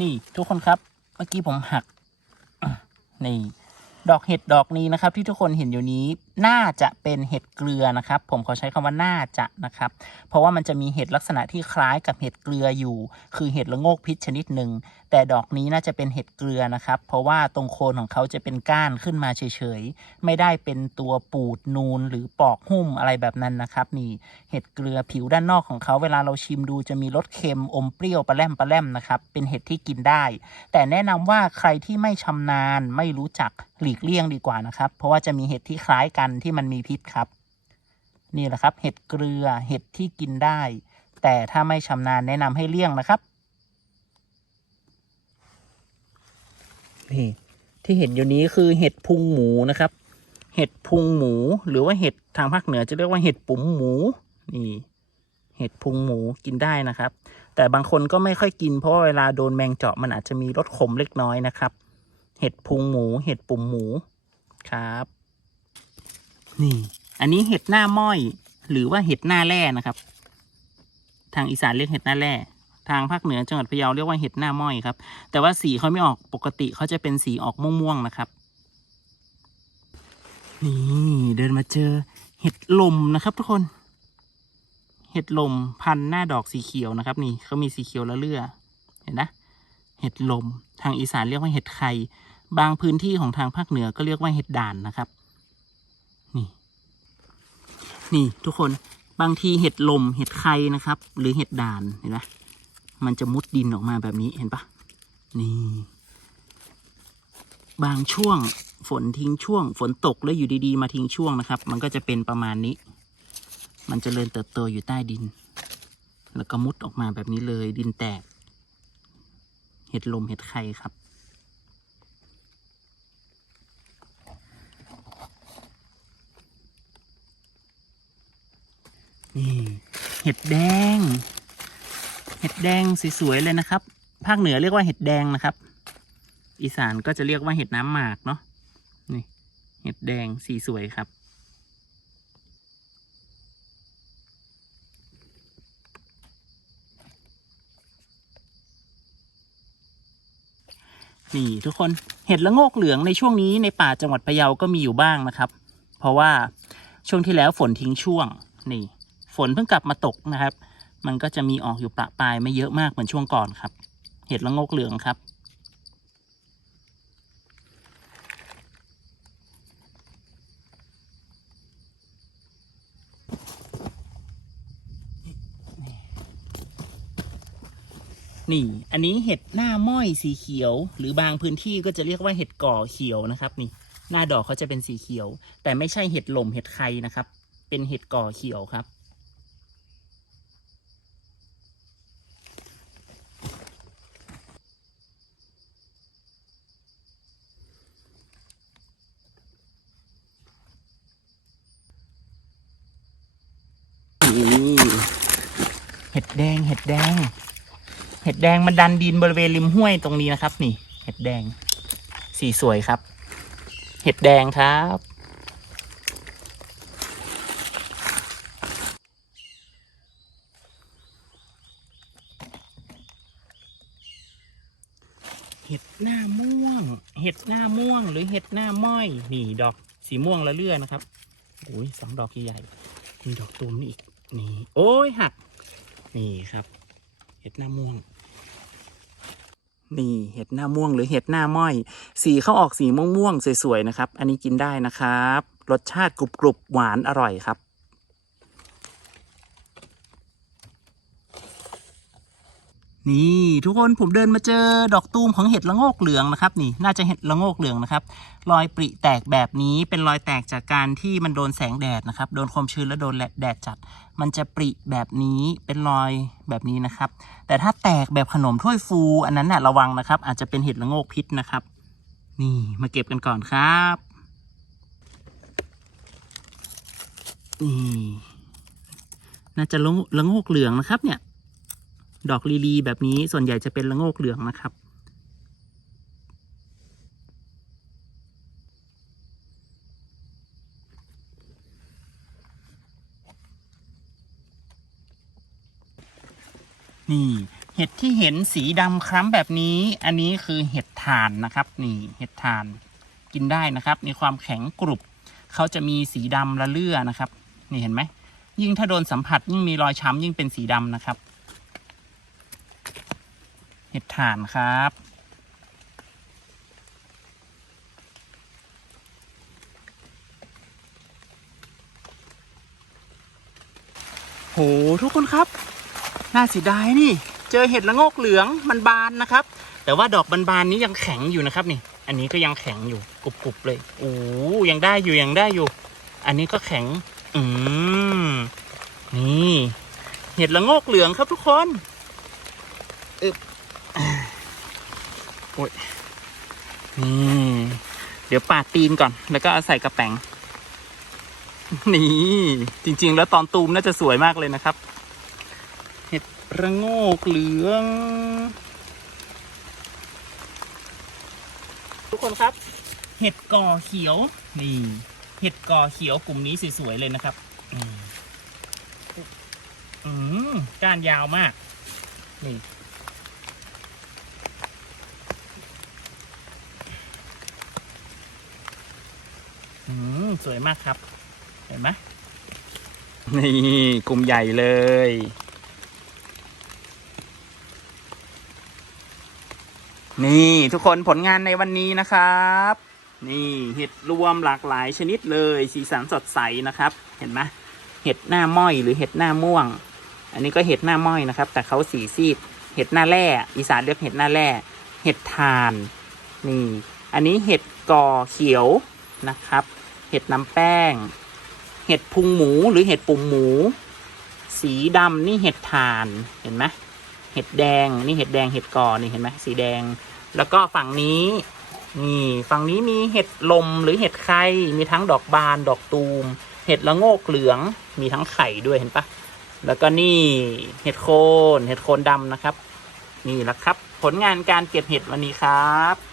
นี่ทุกคนครับ เมื่อกี้ผมหักนี่ดอกเห็ดดอกนี้นะครับ ที่ทุกคนเห็นอยู่นี้ น่าจะเป็นเห็ดเกลือนะครับ ผมขอใช้คำว่าน่าจะนะครับ เพราะว่ามันจะมีเห็ดลักษณะที่คล้ายกับเห็ดเกลืออยู่ คือเห็ดละโงกพิษชนิดหนึ่ง แต่ดอกนี้น่าจะเป็นเห็ดเกลือนะครับ เพราะว่าตรงโคนของเขาจะเป็นก้านขึ้นมาเฉยๆ ไม่ได้เป็นตัวปูดนูนหรือปอกหุ้มอะไรแบบนั้นนะครับ นี่เห็ดเกลือผิวด้านนอกของเขาเวลาเราชิมดูจะมีรสเค็มอมเปรี้ยวปลาแรมปลาแรมนะครับ เป็นเห็ดที่กินได้ แต่แนะนำว่าใครที่ไม่ชำนาญไม่รู้จักหลีกเลี่ยงดีกว่านะครับ เพราะว่าจะมีเห็ดที่คล้ายกันที่มันมีพิษครับ นี่แหละครับ เห็ดเกลือเห็ดที่กินได้ แต่ถ้าไม่ชำนาญแนะนำให้เลี่ยงนะครับนี่ที่เห็นอยู่นี้คือเห็ดพุงหมูนะครับ เห็ดพุงหมู หรือว่าเห็ดทางภาคเหนือจะเรียกว่าเห็ดปุ๋มหมู นี่ เห็ดพุงหมูกินได้นะครับ แต่บางคนก็ไม่ค่อยกินเพราะเวลาโดนแมงเจาะมันอาจจะมีรสขมเล็กน้อยนะครับ เห็ดพุงหมู เห็ดปุ่มหมูครับ นี่ อันนี้เห็ดหน้าม้อย หรือว่าเห็ดหน้าแร่นะครับ ทางอีสานเรียกเห็ดหน้าแร่ทางภาคเหนือจังหวัดพะเยาเรียกว่าเห็ดหน้าม้อยครับ แต่ว่าสีเขาไม่ออกปกติเขาจะเป็นสีออกม่วงๆนะครับ นี่เดินมาเจอเห็ดลมนะครับ ทุกคน เห็ดลมพันหน้าดอกสีเขียวนะครับ นี่เขามีสีเขียวละเลือเห็นนะเห็ดลม ทางอีสานเรียกว่าเห็ดไข่บางพื้นที่ของทางภาคเหนือก็เรียกว่าเห็ดด่านนะครับ นี่ทุกคนบางทีเห็ดลมเห็ดไข่นะครับ หรือเห็ดด่านเห็นไหมมันจะมุดดินออกมาแบบนี้เห็นปะนี่ บางช่วงฝนทิ้งช่วง ฝนตกแล้วอยู่ดีๆ มาทิ้งช่วงนะครับ มันก็จะเป็นประมาณนี้ มันจเจริญเติบโตอยู่ใต้ดิน แล้วก็มุดออกมาแบบนี้เลยดินแตก เห็ดลมเห็ดไข่ครับ นี่เห็ดแดง เห็ดแดงสวยๆเลยนะครับ ภาคเหนือเรียกว่าเห็ดแดงนะครับ อีสานก็จะเรียกว่าเห็ดน้ำหมากเนาะนี่ เห็ดแดงสีสวยครับนี่ทุกคนเห็ดละโงกเหลืองในช่วงนี้ในป่าจังหวัดพะเยาก็มีอยู่บ้างนะครับ เพราะว่าช่วงที่แล้วฝนทิ้งช่วงนี่ ฝนเพิ่งกลับมาตกนะครับ มันก็จะมีออกอยู่ปะปลายไม่เยอะมากเหมือนช่วงก่อนครับ เห็ดละงกเหลืองครับ นี่ อันนี้เห็ดหน้าม้อยสีเขียว หรือบางพื้นที่ก็จะเรียกว่าเห็ดก่อเขียวนะครับ นี่ หน้าดอกเขาจะเป็นสีเขียว แต่ไม่ใช่เห็ดลมเห็ดไข่นะครับ เป็นเห็ดก่อเขียวครับ นี่เห็ดแดง เห็ดแดง เห็ดแดงมันดันดินบริเวณริมห้วยตรงนี้นะครับ นี่ เห็ดแดง สีสวยครับ เห็ดแดงครับเห็ดหน้าม่วง เห็ดหน้าม่วงหรือเห็ดหน้าม้อย นี่ดอกสีม่วงละเลื่อนะครับ โอ้ยสองดอกใหญ่ มีดอกตูมนี่อีก นี่ โอ้ยหัก นี่ครับ เห็ดหน้าม่วง นี่เห็ดหน้าม่วงหรือเห็ดหน้าม้อย สีเขาออกสีม่วงๆสวยๆนะครับ อันนี้กินได้นะครับ รสชาติกรุบๆหวานอร่อยครับ นี่ทุกคนผมเดินมาเจอดอกตูมของเห็ดละโงกเหลืองนะครับนี่น่าจะเห็ดละโงกเหลืองนะครับรอยปริแตกแบบนี้เป็นรอยแตกจากการที่มันโดนแสงแดดนะครับ โดนความชื้นและโดนแดดจัด มันจะปริแบบนี้เป็นรอยแบบนี้นะครับ แต่ถ้าแตกแบบขนมถ้วยฟู อันนั้นน่ะระวังนะครับ อาจจะเป็นเห็ดละโงกพิษนะครับ นี่มาเก็บกันก่อนครับนี่น่าจะละงละโงกเหลืองนะครับเนี่ย ดอกลีลีแบบนี้ส่วนใหญ่จะเป็นละโงกเหลืองนะครับ นี่เห็ดที่เห็นสีดำคล้ำแบบนี้ อันนี้คือเห็ดถ่านนะครับ นี่เห็ดถ่านกินได้นะครับ มีความแข็งกรุบเขาจะมีสีดำละเลื่อนะครับ นี่เห็นไหมยิ่งถ้าโดนสัมผัสยิ่งมีรอยช้ำยิ่งเป็นสีดำนะครับ เห็ดถ่านครับ โห ทุกคนครับ น่าเสียดายนี่ เจอเห็ดละโงกเหลืองมันบานนะครับ แต่ว่าดอกบานๆนี้ยังแข็งอยู่นะครับนี่ อันนี้ก็ยังแข็งอยู่กรุบๆเลยโอ้ยังได้อยู่ยังได้อยู่ อันนี้ก็แข็ง อืม นี่ เห็ดละโงกเหลืองครับทุกคนอึบอ่า โอ้ยนี่เดี๋ยวปาดตีนก่อน แล้วก็เอาใส่กระแป๋งนี่จริง ๆ แล้วตอนตูมน่าจะสวยมากเลยนะครับ เห็ดระโงกเหลือง ทุกคนครับ เห็ดก่อเขียว นี่ เห็ดก่อเขียวกลุ่มนี้สวยๆเลยนะครับอืมอืมก้านยาวมาก นี่ อืมสวยมากครับ เห็นไหมนี่กลุ่มใหญ่เลย นี่ทุกคนผลงานในวันนี้นะครับ นี่เห็ดรวมหลากหลายชนิดเลย สีสันสดใสนะครับ เห็นไหมเห็ดหน้าม้อยหรือเห็ดหน้าม่วง อันนี้ก็เห็ดหน้าม้อยนะครับ แต่เขาสีซีด เห็ดหน้าแร่อีสานเรียกเห็ดหน้าแร่เห็ดทาน นี่ อันนี้เห็ดกอเขียวนะครับ เห็ดน้ำแป้ง เห็ดพุงหมูหรือเห็ดปุ่มหมู สีดำนี่เห็ดทานเห็นไหมเห็ดแดงนี่เห็ดแดงเห็ดกอนี่เห็นไหมสีแดง แล้วก็ฝั่งนี้นี่ฝั่งนี้มีเห็ดลมหรือเห็ดไข่มีทั้งดอกบานดอกตูม เห็ดละโงกเหลืองมีทั้งไข่ด้วยเห็นปะแล้วก็นี่เห็ดโคนเห็ดโคนดำนะครับ นี่แหละครับ ผลงานการเก็บเห็ดวันนี้ครับ